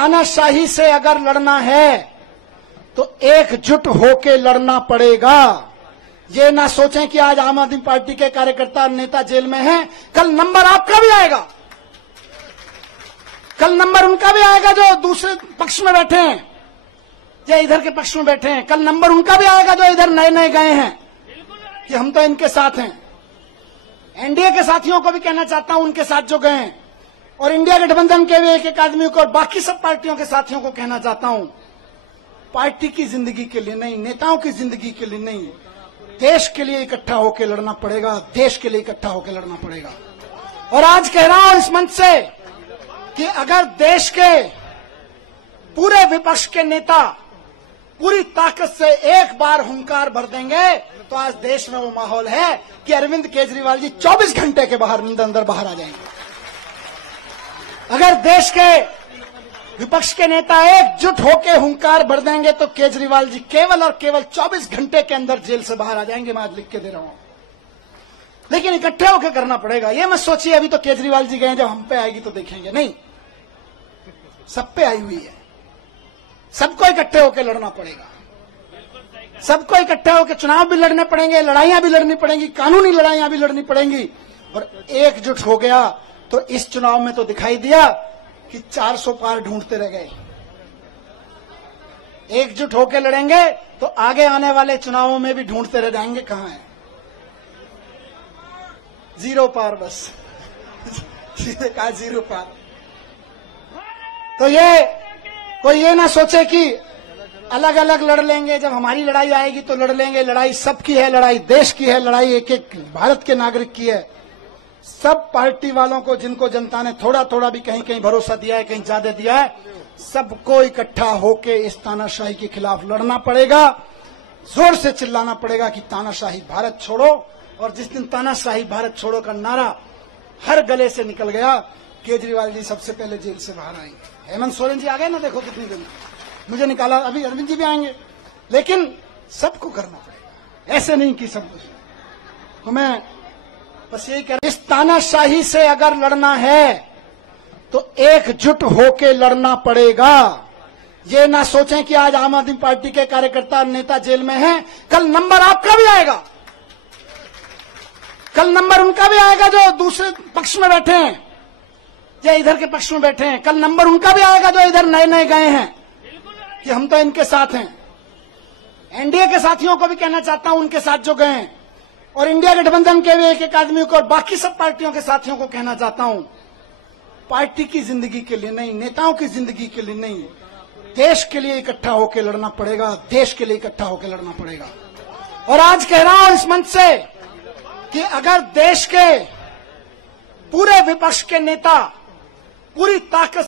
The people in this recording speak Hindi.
तानाशाही से अगर लड़ना है तो एकजुट होके लड़ना पड़ेगा। ये ना सोचें कि आज आम आदमी पार्टी के कार्यकर्ता नेता जेल में हैं, कल नंबर आपका भी आएगा, कल नंबर उनका भी आएगा जो दूसरे पक्ष में बैठे हैं या इधर के पक्ष में बैठे हैं। कल नंबर उनका भी आएगा जो इधर नए नए गए हैं कि हम तो इनके साथ हैं। एनडीए के साथियों को भी कहना चाहता हूं, उनके साथ जो गए हैं, और इंडिया गठबंधन के भी एक एक आदमी को और बाकी सब पार्टियों के साथियों को कहना चाहता हूं, पार्टी की जिंदगी के लिए नहीं, नेताओं की जिंदगी के लिए नहीं, देश के लिए इकट्ठा होकर लड़ना पड़ेगा, देश के लिए इकट्ठा होकर लड़ना पड़ेगा। और आज कह रहा हूं इस मंच से कि अगर देश के पूरे विपक्ष के नेता पूरी ताकत से एक बार हुंकार भर देंगे तो आज देश में वो माहौल है कि अरविंद केजरीवाल जी 24 घंटे के अंदर बाहर आ जाएंगे। अगर देश के विपक्ष के नेता एकजुट होकर हुंकार भर देंगे तो केजरीवाल जी केवल और केवल 24 घंटे के अंदर जेल से बाहर आ जाएंगे। मैं आज लिख के दे रहा हूं, लेकिन इकट्ठे होकर करना पड़ेगा। ये मत सोचिए अभी तो केजरीवाल जी गए, जब हम पे आएगी तो देखेंगे, नहीं, सब पे आई हुई है। सबको इकट्ठे होकर लड़ना पड़ेगा, सबको इकट्ठे होकर चुनाव भी लड़ने पड़ेंगे, लड़ाइयां भी लड़नी पड़ेंगी, कानूनी लड़ाइयां भी लड़नी पड़ेंगी। और एकजुट हो गया तो इस चुनाव में तो दिखाई दिया कि 400 पार ढूंढते रह गए। एकजुट होकर लड़ेंगे तो आगे आने वाले चुनावों में भी ढूंढते रह जाएंगे कहां है, 0 पार, बस सीधे कहा 0 पार। तो ये कोई ये ना सोचे कि अलग अलग लड़ लेंगे, जब हमारी लड़ाई आएगी तो लड़ लेंगे। लड़ाई सबकी है, लड़ाई देश की है, लड़ाई एक एक भारत के नागरिक की है। सब पार्टी वालों को, जिनको जनता ने थोड़ा थोड़ा भी कहीं कहीं भरोसा दिया है, कहीं ज्यादा दिया है, सबको इकट्ठा होके इस तानाशाही के खिलाफ लड़ना पड़ेगा। जोर से चिल्लाना पड़ेगा कि तानाशाही भारत छोड़ो। और जिस दिन तानाशाही भारत छोड़ो का नारा हर गले से निकल गया, केजरीवाल जी सबसे पहले जेल से बाहर आएंगे। हेमंत सोरेन जी आ गए ना, देखो कितनी दिन मुझे निकाला, अभी अरविंद जी भी आएंगे। लेकिन सबको करना पड़ेगा, ऐसे नहीं कि सब कुछ। तो मैं बस यही कह रहा हूं, इस तानाशाही से अगर लड़ना है तो एकजुट होके लड़ना पड़ेगा। ये ना सोचें कि आज आम आदमी पार्टी के कार्यकर्ता नेता जेल में हैं, कल नंबर आपका भी आएगा, कल नंबर उनका भी आएगा जो दूसरे पक्ष में बैठे हैं या इधर के पक्ष में बैठे हैं। कल नंबर उनका भी आएगा जो इधर नए नए गए हैं कि हम तो इनके साथ हैं। एनडीए के साथियों को भी कहना चाहता हूं, उनके साथ जो गए हैं, और इंडिया गठबंधन के भी एक एक आदमी को और बाकी सब पार्टियों के साथियों को कहना चाहता हूं, पार्टी की जिंदगी के लिए नहीं, नेताओं की जिंदगी के लिए नहीं, देश के लिए इकट्ठा होकर लड़ना पड़ेगा, देश के लिए इकट्ठा होकर लड़ना पड़ेगा। और आज कह रहा हूं इस मंच से कि अगर देश के पूरे विपक्ष के नेता पूरी ताकत